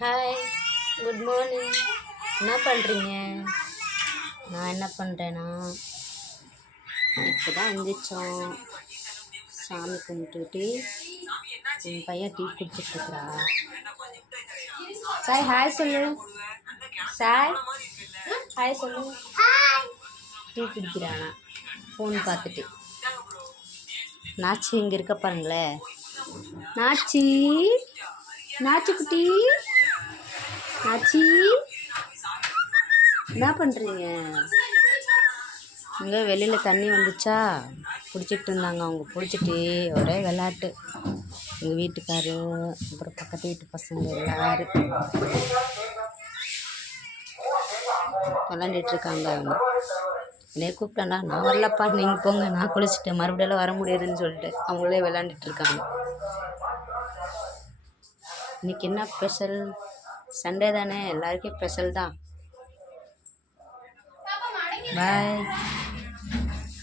Hi, good morning. என்ன பண்ணுறீங்க? நான் என்ன பண்ணுறேன்னா, இப்போ தான் எழுந்திரிச்சோம். சாமி கும்பிட்டுட்டு என் பையன் டீ குடிச்சிட்ருக்குறா. சாய் ஹாய் சொல்லு. சாய் ஹாய் சொல்லு. டீ குடிக்கிறானா ஃபோன் பார்த்துட்டு. நாச்சி இங்கே இருக்க பாருங்களேன். நாச்சி நாச்சி குட்டி, ஆச்சி என்ன பண்ணுறீங்க? இங்கே வெளியில் தண்ணி வந்துச்சா, பிடிச்சிட்டு இருந்தாங்க. அவங்க பிடிச்சிட்டு ஒரே விளையாட்டு. எங்கள் வீட்டுக்காரு அப்புறம் பக்கத்து வீட்டு பசங்க எல்லோரும் விளாண்டுட்ருக்காங்க. அவங்க என்னைய கூப்பிட்டேன்னா, நான் வரலப்பா, நீங்கள் போங்க, நான் குளிச்சுட்டேன், மறுபடியும் வர முடியாதுன்னு சொல்லிட்டு அவங்களே விளாண்டுட்ருக்காங்க. இன்றைக்கி என்ன ஸ்பெஷல்? சண்டே தானே, எல்லாருக்கும் ஸ்பெஷல் தான். பாய்.